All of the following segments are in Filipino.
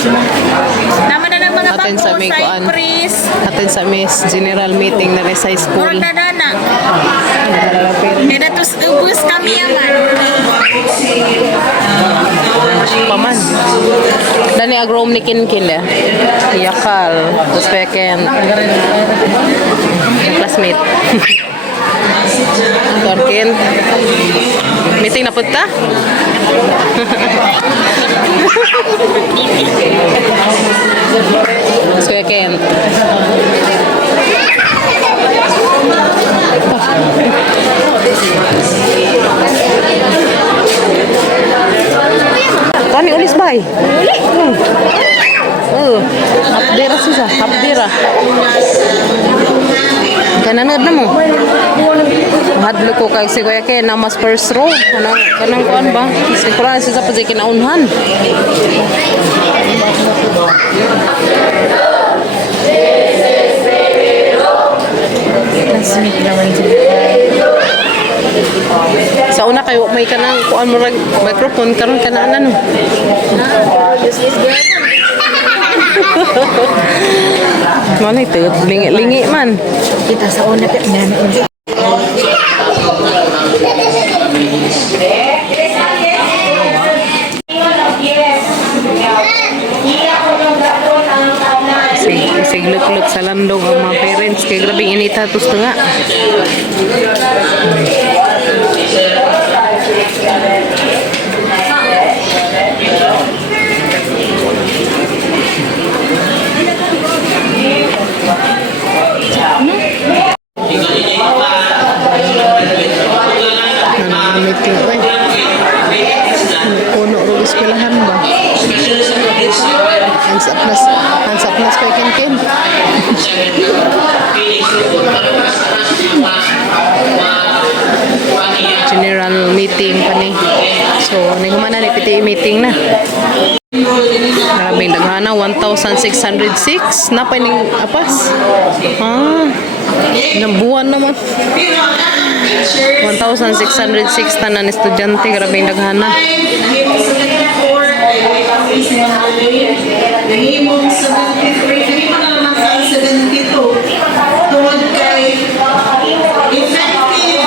Naman na ng mga Atin sa may kuan. Cypress. Atin sa Miss General Meeting na sa school. Murag na dana. Kaya natos ubus kami yaman. Paman. Dani agrom ni Kinkin ya. Yakal. Tapos second. Classmate. Torkin. Meeting na punta? Second. Tani ulis bay. Hapdira susah, hapdira. Kananood na mo. Hadlo ko kay si Kuya Ken na mas first row. Kanang kuan ba? Si Kuran sa pa kinaunhan. Sa una kayo may kanang kuan mo microphone karon kana ano. Mana itu lingi man. Kita sa una ka na. Sigluk-luk sa landong ang mga parents kay grabing inita tos nga. Meeting ko eh. Puno ro eskwelahan ba? Hands up na kay Ken. General meeting pa ni. So, nagumana ni piti meeting na. Maraming daghana 1,606 na pa ning apas. Nabuwan naman. 1,606 tanan estudyante, grabing daghana. Nahimong 73, nahimong naman ang 72. Tungod kay effective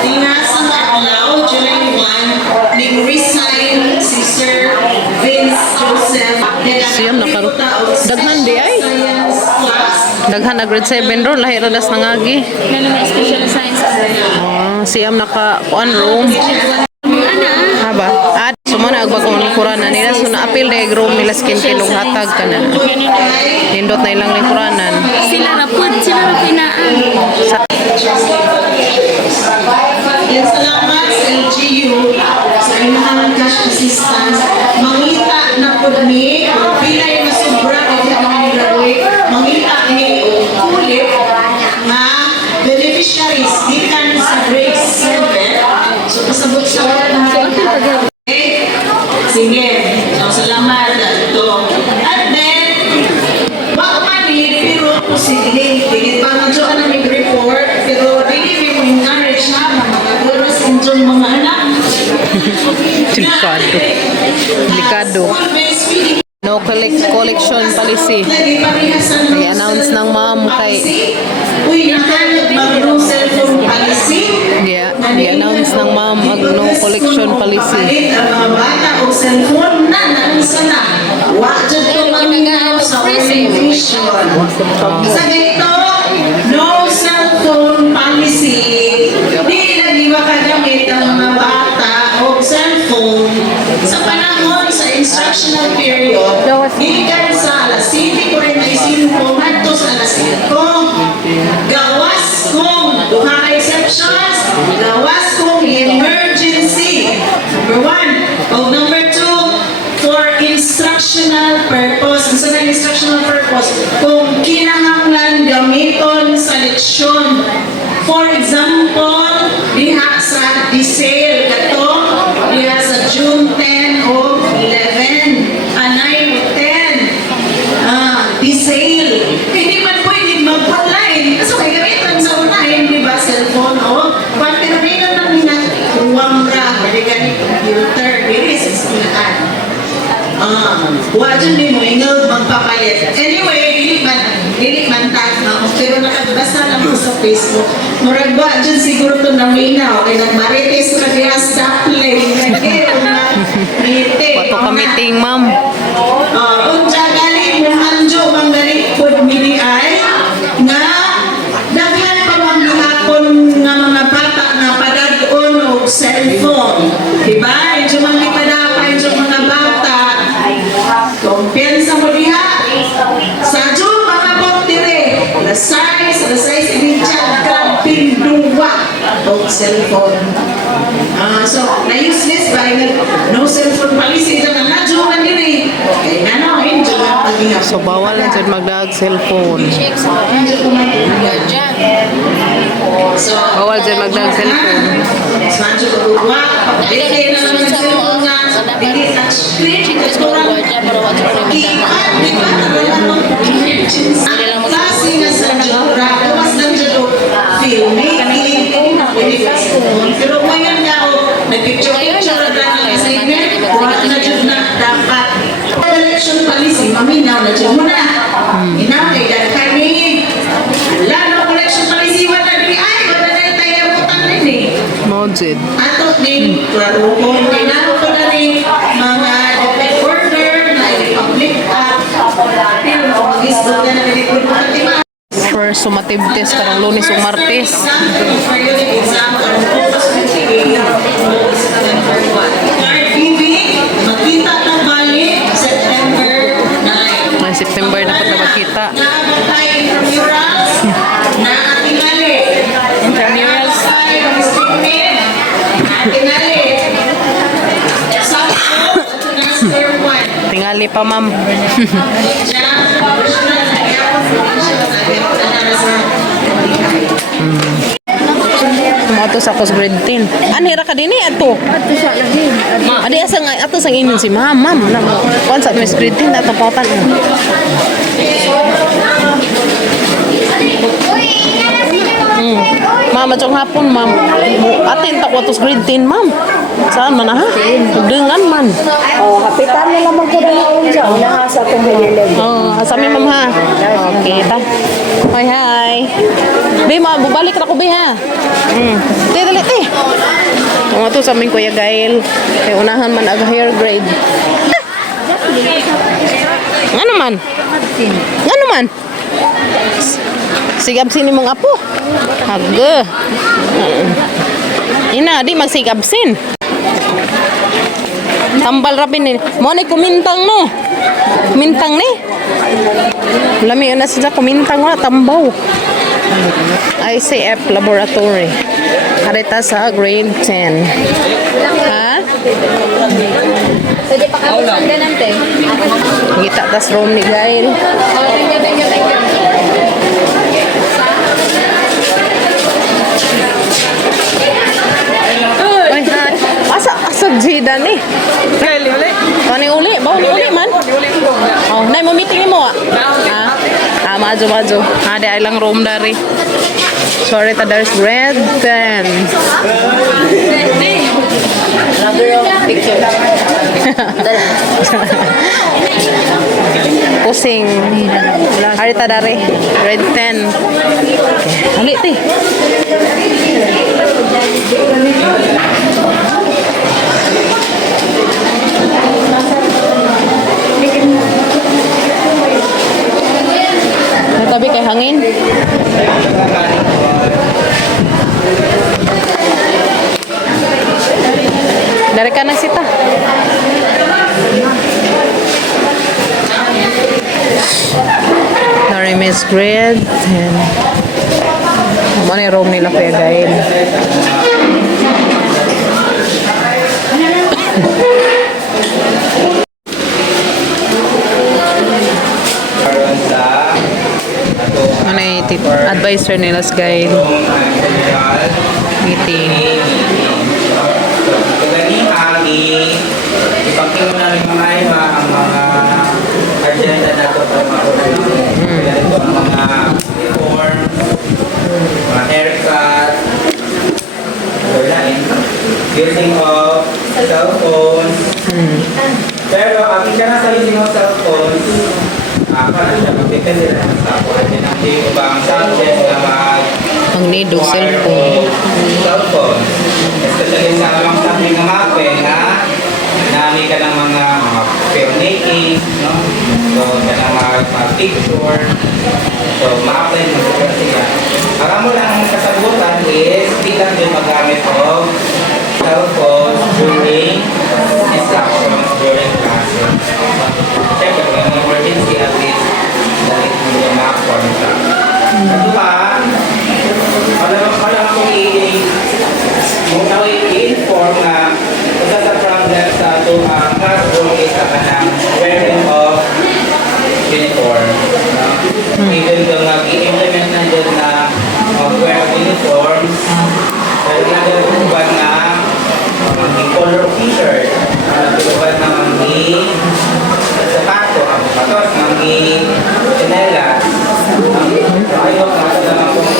dinasa na adlaw, July 1, ning resign si Sir Vince Joseph. Siyam nakaro. Daghan di ay. Daghan na grade 7 ron, lahi radas nangagi. Naman special science. Siyam naka kuan room. Haba. Sumana agbagong lingkuranan nila. So na-appeal na room nila skin kilong hatag ka na. Nindot na ilang lingkuranan. Sila na pinaan. Yan, salamat sa LGU sa inyong cash assistance. Mangita na po ni, pilay na sobra o mangita ni ulit na beneficiaries gikan sa grade 7. So, pasabot sa sige. So, salamat ito. At then, baka mani, pero posible. Tingin pa nga dyan ang report, pero hindi mo encourage na mga guro syndrome mga anak. Delikado. No collection policy. I-announce ng ma'am kay Uy, nakalog mag-no cellphone policy. Yeah, i-announce ng ma'am ang no collection policy. Ang mga bata o cellphone na sana. Wakjad ko mag-no sa orientation. Sa ganito, no cellphone policy. Di lagi makagamit ang mga bata o cellphone sa panahon sa instructional period. Gikan sa alas 7:45 hangtod sa alas 5. Gawas kung duha ka exceptions, gawas kung emergency. Number 1. O number 2, for instructional purpose. Ang sa instructional purpose, kung kinahanglan gamiton sa leksyon. For example, diha sa DSAIL kato, diha sa June 10 o 11, anay o 10. DSAIL. Hindi man pwede mag-online. Kasi may gamitan sa online, di ba? Cellphone o. Pero rin lang nila, uwang ra, pwede ka ni computer, diri sa eskulaan. Wa dyan din mo, ingod magpapalit. Anyway, dili man tag na ako, pero nakabasa lang ko sa Facebook. Murag ba dyan siguro ito naminaw, kaya nagmarites na kaya stoplight. Wato ka meeting, ma'am. Unsa gali mo anjo mang gali pod mili ay nga daghan pa man gihapon nga mga bata nga padag-on og cellphone. Diba? Medyo mang ipadapay sa mga bata. Kumpiyansa mo diha. Sa June mga dire. The size initial grabbing duwa og cellphone. So, na-useless ba? No cellphone policy dyan na June man dire. Okay, ano, enjoy ang paghihapon. So, bawal na dyan magdag cellphone. So, Bawal dyan magdag cellphone. Sancho Uruguay, pagdili na naman ng cellphone nga, dili touchscreen, kurang iipan, di ba? Ang klase nga sa Jura, kawas ng Juro, filmmaking, pero ngayon nga, nag-picture-picture na ng assignment, wala na dyan na dapat. Election policy, maminaw na dyan muna. Inakay, dahil kami, lalo election policy, wala na tayo butang rin eh. Mojid. Ato ni klaro ko hindi na ko na ni mga defense order na i-public up pero mag-isdo na na nilipod ko natin mga First summative test karong Lunes ug Martes. Card giving, magkita ng balik September 9. May September na po kita. Naabot tayo intramurals na atingali. Intramurals tayo, statement, atingali. Sakto, semester 1. Tingali pa, ma'am. Diyan, professional na yapon, professional na yapon na nasa Moto sa kos grade 10. Anira ka dinhi ato. Ato siya lagi. Adi asa nga ato sang inin si ma'am, ma'am. Kuan sa mes grade 10 ato pautan. Ma'am, atong hapon, ma'am. Atin ta ko atos grade 10, ma'am. Saan man ha? Dengan man. Oh, hapitan na naman ko na unsa. Unaha sa atong hilig. Oh, asami ma'am ha. Okay, ta. Hi, hi. Be, ma, bubalik ra ko be ha. Te, dali, te. Mga to sa aming Kuya Gail. Kaya unahan man ag higher grade. Nga naman? Nga naman? Sigabsin ni mong apo. Haga. Ina, di magsigabsin. Tambal rapin ni. Mo ni kumintang no. Kumintang ni. Lami na siya kumintang wala tambaw. ICF Laboratory. Harita sa grade 10. Ha? Pwede pa kapusan ganun, te. Kita tas room ni Gail. Ay, asa jida ni. Kani uli, bawa ni uli man. Oh, nay mo meeting mo ah. Ah, maju. Ada ilang room dari. Sorry ta there's red then. Pusing. Hari ta dari red 10. Ali ti. Tabi kay hangin. Dari ka na sita. Dari Miss Grade. Ano ni room nila Kuya Gail. Ano yung advisor nila sa Gail. Meeting. Ipagkiwa namin mga iba ang mga agenda na ito para mga uniform, mga haircut, using of cell phones, Pero ang kana sa using ng cellphone, para siya magdepende na sa kung ano ang ibang subject na Ang need og cellphone. cellphone. Especially sa mga subject na mape na nami ka ng mga filmmaking, no? So, ka ng mga picture. So, ma-apply mo siya. Para mo lang kasagutan is, di lang din magamit o cellphone during instructions, during classes. Siyempre, kung may emergency at least, dahil mo yung ma-form ka. Kedua, wala akong i-inform na isa sa problem sa classroom is ang wearing of uniform. Even though nag-i-implement na dyan na wear of uniforms, pero nagagawin na ang color of t-shirt, nagagawin na ang sapato, ang patos, ang chinelas. Ayaw na naman kung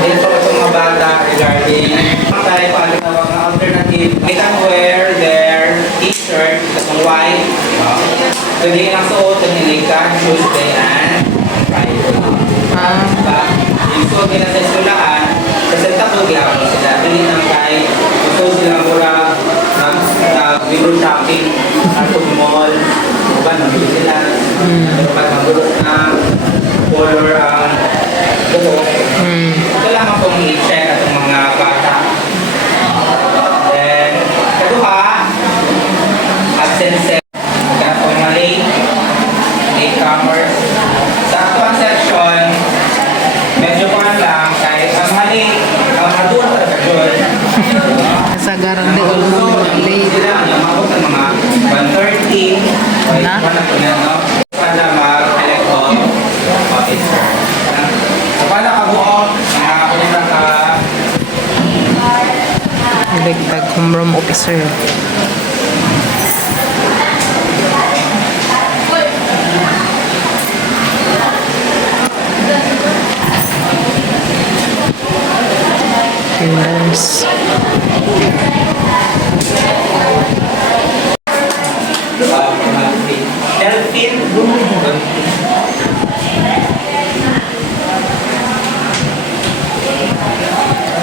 i-inform sa mga bata regarding tayo paano tawag na alternative. They can wear their t-shirt ng white. Pwede lang suot ng nilikan, Tuesday and Friday. Yung suot nila sa eskulaan, kasi tapos gawin sila. Dili lang kahit suot sila mura window shopping at mall. Diba, nabili sila. Pero pag magulot na color ang buhok, kailangan pong i-check at mga bata. Then, kedua, absence. Kaya po mga latecomers. Sa actual section, medyo pa lang, kahit ang mali, ang madura talaga yun. Kasagaran di all mo late. Sila ang lumabot ng mga 1:30, Na? Para mag-elect of officer. So, para kabuo, nakakulit ka Elected homeroom officer. Attendance. Delphine.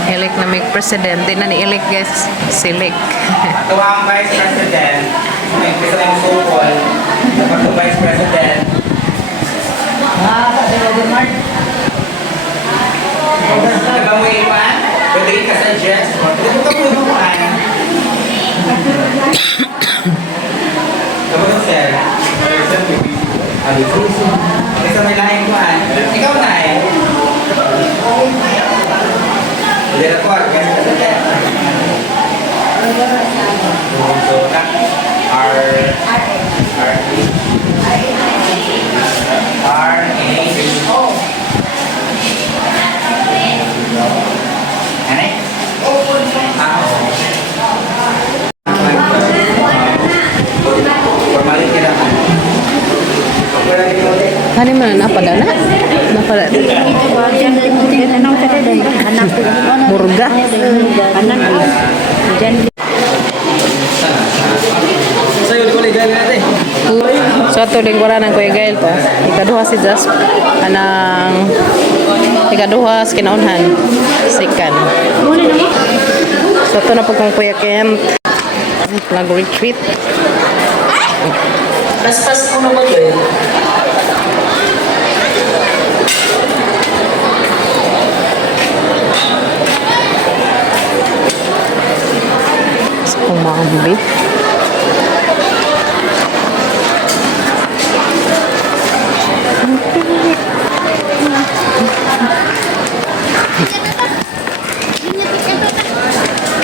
Elect na may president. Di na ni-elect guys. Select. Ito ang Vice President. May isa na yung sukol. Dapat yung Vice President. Tagang mo ipan? Pwede ka suggest mo. Pwede ka mo ipan. Kapag yung sir. Isa may laing kuhan. Ikaw na eh. Hindi na ko. Vice President. So, Ano man napadana? Napadana. Murga. So ato lingkuran ng Kuya Gael po. Ikaduha si Jasp. Anang ikaduha sa kinaunhan. Second. So ito na po kong Kuya Kent. Flag retreat. Pas-pas ko naman yun. Sa kong mga bubi.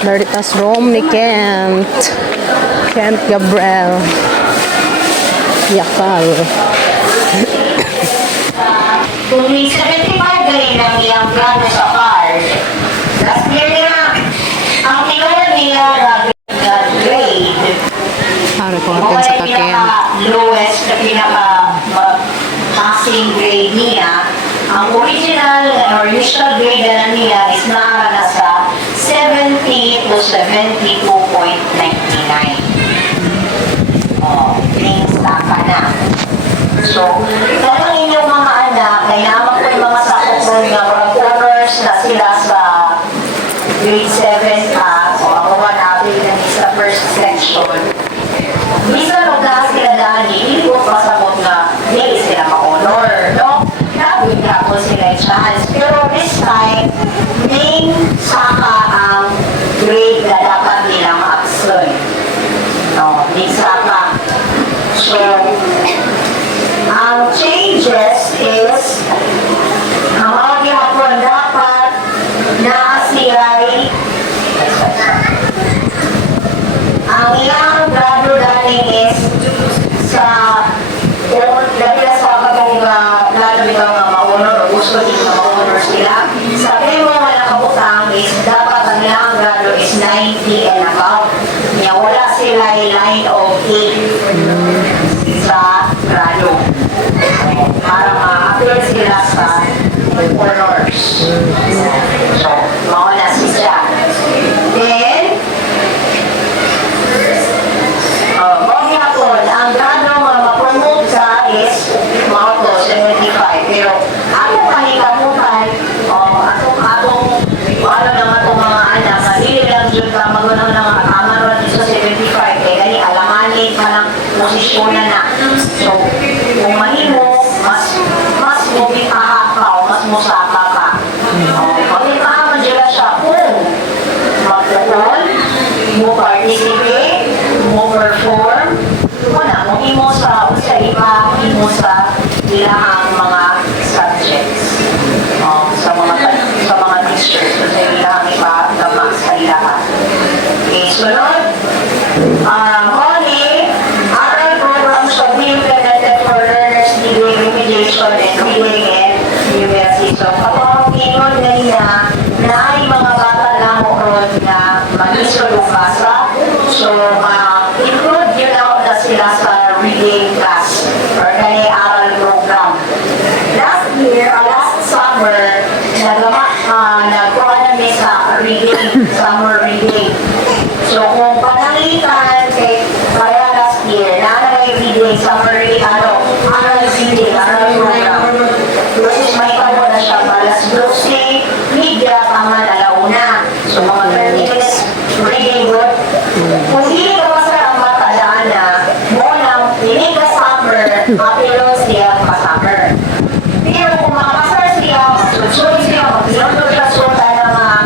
Veritas Rome ni Kent. Kent Gabriel. Yakal. Kung may 75 galing ng iyang plano sa card, last year na, ang kinuha niya na grade, Para ko natin sa kakent. lowest na passing grade niya, ang original or usual grade na niya is naara na sa 70 to 72.99. So, kaya inyong mga anak, kailangan ko yung mga sakopon nga mga honors na sila sa grade 7 pa. So, ako natin na sa first section. Minsan nung lahat sila dahil, hindi ko pasabot na hindi sila ma-honor, no? Nabigyan ako sila yung chance. Pero this time, main saka ang grade na dapat nilang ma-absorb. No, main saka. So, ang changes is, ang mga gihapon dapat na siya'y ang iyang grado dating is sa dahil sa pagkalinga lalo ikaw nga ma-honor o gusto din nga ma-honor sila. Sabi mo nga nakabutang is dapat ang iyang grado is 90 and above. Kaya wala sila line of 8 sa grado. Para ma-appear sila sa honors. So, mauna siya. Then, ang grado nga ma-promote ka is mga 75. Pero ako kahikamutan, ano naman itong mga anak, hindi lang yun ka magunang ng amaran sa 75. Eh, kaya alamanin ka ng posisyonan na. So, kung mahimo, mas mubitaha ka o mas musaka ka. Mubitaha man dila siya kung mag-uol, mo participate, mo perform, wala mo imo sa iba, imo sa ilahang mga subjects. Sa mga teachers, sa ilahang iba, gama sa ilahan. Okay, sunod. Only, aral programs of being implemented for learners needing remediation and reading and numeracy. So, kapag ingon ganina, na ay mga bata lang mo na mag-isulong basa. So, include yun ako na sila sa reading class or kaya aral program. Last year, last summer, nagkuha namin sa reading, summer reading. So, kung panalitan, kaya last year, nakalagay reading, summer reading, aral program. Kasi may tawag na siya, alas 12, media, tama na launa. So, mga 30 minutes reading good. Kung hindi ka basta ang matadaan na, mo nang hindi ka summer, mapilong siya pa summer. Pero kung makapasar siya, magsusunod siya, magpilong siya suta ng mga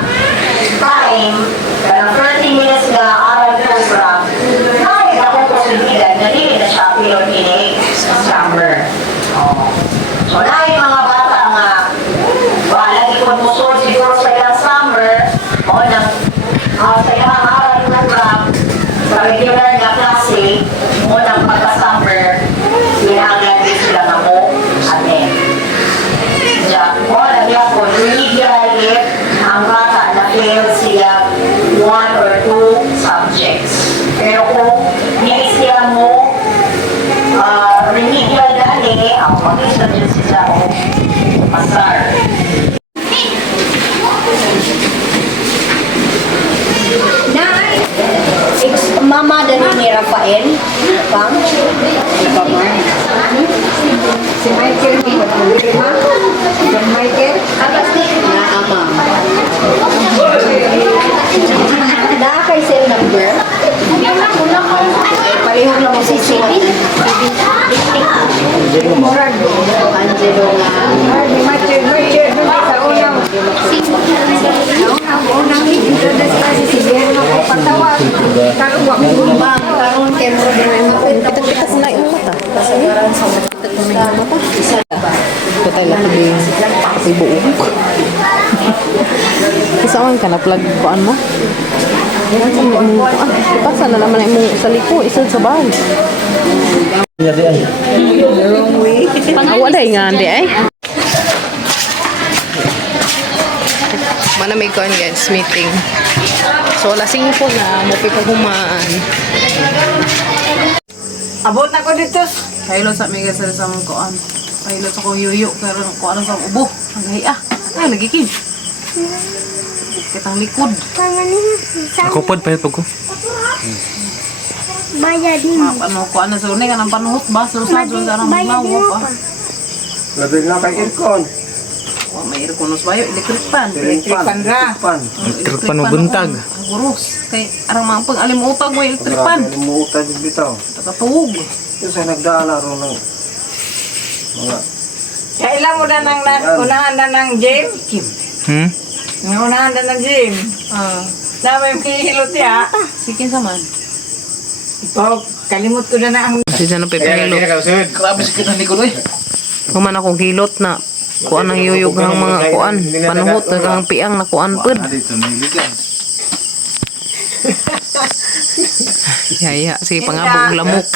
time, ng 30 minutes na aral program, kahit ako posibilidad na hindi na siya pilong ini sa summer. So, na yung mga bata nga, lagi kung musunod siguro sa ilang summer, o nang sa ilang aral program, sa regular na klase, unang pagka-summer, sinahanglan din sila na mo, amen. Diyan, o nagyan po, remedial if ang bata na fail sila 1 or 2 subjects. Pero kung hindi sila mo remedial dali, ang mag-isa din sila o pasar. Mama dari ni Rafael, Bang. Si Michael ni Ma. Si Michael. Atas ni na ama. Dah kay cell number. Palihog na mo si City. Angelo nga. Di Michael sa unang. Unang introduce kasi si Bierno ko patawag. Karon kay mo din mo pitas na imong mata. Kasagaran sa mata. Isa ba? Patay lang kasi buong. Isa man ka na plug kuan mo. Yan sa mo kuan. Ipasa na naman imong sa liko isod sa bahay. Wrong way. Wala nga andi ay. Mana may kuan guys, meeting. So, lasing po na, mo paghumaan. Abot na ko dito. Kahilo sa mga sa mong kuan. Kahilo sa kong yuyo. Pero kuan sa ubo. Ang hiya. Ay, lagi kin. Kitang likod. Ako pod pa ko. Ano ko ano sa unay kanang panuhot ba sa usad sa arang maglawo pa. Labi na kay Ircon. Wa may rekonos bayo electric pan. Electric pan ra. Electric pan mabuntag. Gurus kay arang mga pag-alimutag mo electric pan. Limutan yung bitaw. Tatatuog. Yung sa nagdaan na ron ng mga Kailan mo na nang unahan na ng gym? Unahan na ng gym. Sabi mo hilot ya. Sige sa man. Ikaw, kalimot ko na ang Kasi dyan ang pipahilot. grabe sa kinang likod eh. Kuman akong hilot na kuan ang yuyog ng mga kuan. Panuhot ng piang na kuan pud. Dito may ligan. Yaya, sige pangabog lamok.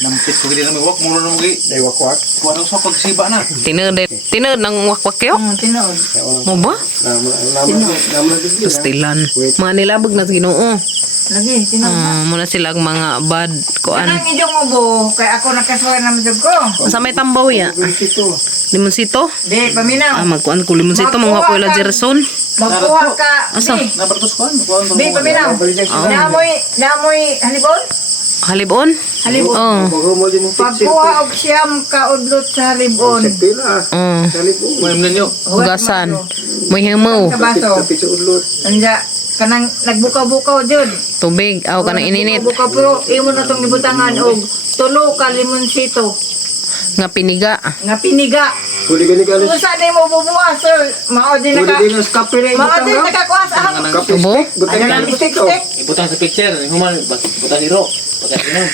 Nampit ko gini na may wak muro na mga ay wak-wak. Kuha na sa pagsiba na. Tinod ng wakwak yo. tinood. Mo ba? Naman Tustilan. Mga nilabog na sa Ginoo. Lagi, tinood. Muna sila ang mga bad kuan. Anong idyong ubo? Kaya ako nakasuwa ng medyo ko. Sa may tambaw ya. Limonsito? Di, paminaw. Magkuan ko limonsito mga ko ila Jerson. Magkuha ka. Asa? Di, nabartos ko. di, paminaw. Namoy, halibon? Halibon? Halibon. Oh. Magumo din yung Pagkuha og siyam kaudlot sa halibon. pila. Oh. Salibong. May ninyo. Hugasan. May himaw. Sa baso. Kapit sa udlot. Anja, kanang nagbukaw-bukaw jud. Tubig. Aw ka na ininit. Nagbukaw pero imo na tong gibutangan og tulo ka limonsito Nga piniga. nga piniga. Huli ka ni Galis. Kung saan mo bubuwas, sir? Mao din Huli naka din ang kape na Mao ibutang din ka. nakakuas ang Kape Ubo? stick. Butang Ayan ka ang ng stick stick. stick. Ibutang sa picture, human, ibutang hero. Pagkat yun.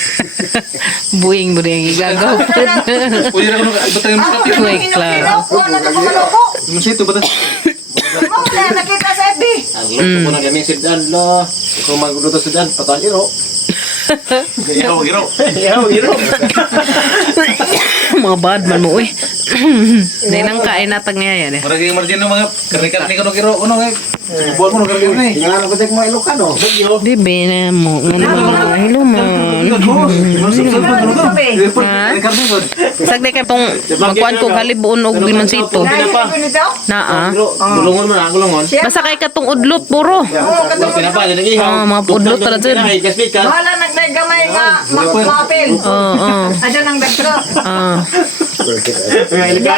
Buing mo rin igagaw. Pwede na ko ibutang yung kape. Wait lang. Kuha na ko maloko. Musito butang. Mo na nakita sa FB. Ang luto ko na kami si Dan, lo. Kung magluto si Dan, patang hero. Hero, hero. Hero. Mga bad man mo uy. Nainang kain natag niya yan eh. Maraging margin ng mga karnikat ni Kanong Hero. Unong eh. Buwan mo ng karnikat na eh. Tingnan ko tek mga Ilocano. Bibi na mo. Nga naman. Hello man. Sagdi kay pong magkuhan ko halibon og limonsito. Naa. Gulungon mo na, gulungon. Basta kay katong udlot puro. Pinapa, yan ang ihaw. Mga udlot talaga dyan. Kasbit ka. Wala nagdagamay nga maapil. Oo. Adyan ang dagko.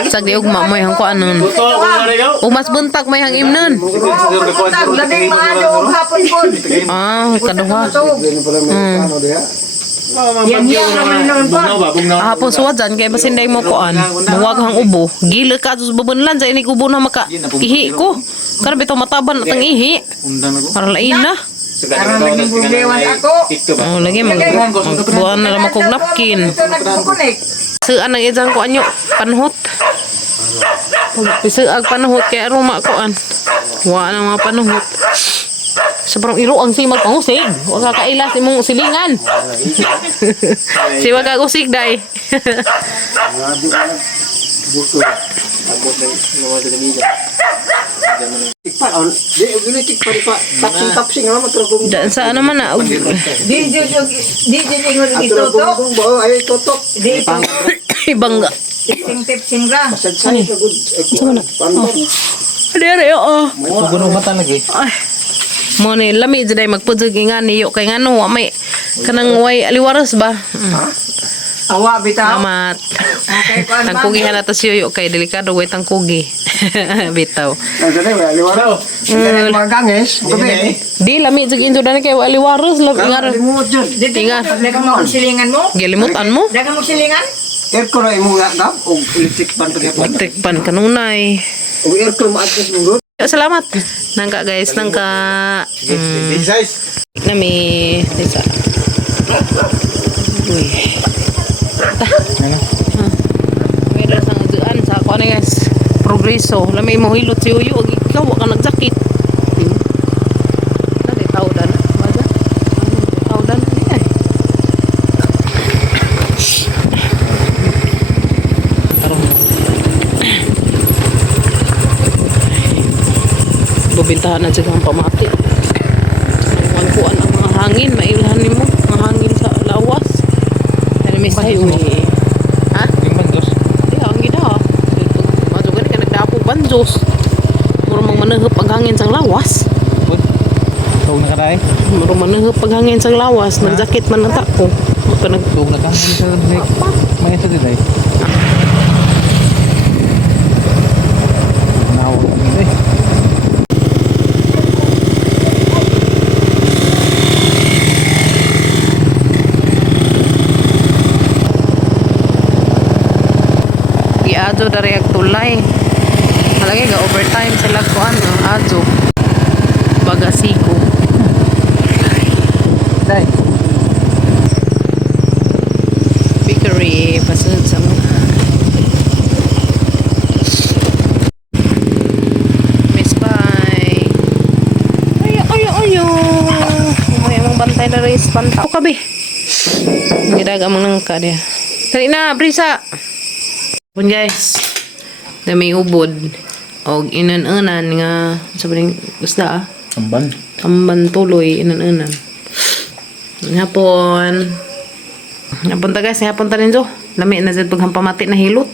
Sagdi og mamoy hang kuan nun. Luto, kung ano ikaw. Umas buntag may hang imnon. Labing maado og hapon po. Kaduha. Ganun pala mga Ilocano diha. Yan naman noon po. Bugnaw ba? Bugnaw. Hapon suwad dyan kay basinday mo kuan. Buwag hang ubo. Gila ka sus babunlan sa ini ubo na maka ihi ko. Kana bitaw mataban atang ihi. Para lain na. Karang naging bugewan ako. Tikto ba? Oh lagi magbuan na lang ko napkin. Ito nagkukunik. Suan ang ijang ko anyo panhot. Pisuag panhot kay aroma ko an. Wa na mga panhot. Sobrang iro ang si magpangusig. Wa ka kaila si mong silingan. Si wag ka usig dai. Buto. Tikpan on. Di ugili tikpan pa. Tapsing na matrugong. Dan sa ano man na. Di jud ingon dito to. Atrugong ba ay totok. Di ito. Ibangga. Sing-tip singra. Sadsay sa good. Panton. Dere oh. Gunong mata lagi. Ay. Mo ni lami jud ay magpudug nga niyo kay ngano wa may kanang way aliwaras ba. Awa bitaw. Salamat. Okay ko an. Tangkugihan nato si Yoyo kay delikado way tangkugi. Bitaw. Nandiyan na liwaraw. Nandiyan mga ganges. Gabi. Di lami jud injo dani kay aliwaras lami ngar. Limot yun. Dito Tinga. dagang mo silingan mo. Gilimutan mo. Dagang mo silingan. Aircon na imo nga gap o electric pan pa gyapon. Tikpan kanunay. O aircon ma-adjust mo good. Salamat. Nangka guys, nangka Size. nami isa. Uy. Meron sang duan sa ako na guys. Progreso. Lamay mo hilot si Uyo. Ikaw wa ka nagsakit. Dali tawdan. Baga. Tawdan ni ay. Bubintahan na siya ang pamati. Kuan ang mga hangin, mailhan nimo, mga hangin sa lawas. Ano may sayo ni? Ha? Yung bandos. Di ang gida. Maso ka nagdapo banjos. Mura mang manahep ang hangin sang lawas. Tawag na ka dahil. Maruman na paghangin sa lawas, nagjakit man ang tako. Kanag Tawag na ka. Ano sa may isa din dahil. Nawag na dahil. Ajo dari ang tulay. Halagi ga overtime sila ko ano, ajo. Bagasiko. Dahil. Bakery pasunod sa mga Miss Pai. Ayo. May mong bantay na rin pantaw ka be. Gidaga mo nang ka dia. Dali na, Brisa. Kun guys, na may ubod og inan-anan nga sabi gusta Samban. tamban tuloy inan-anan. Hapon ta guys, hapon ta ninyo. Lami na jud paghampamati na hilot.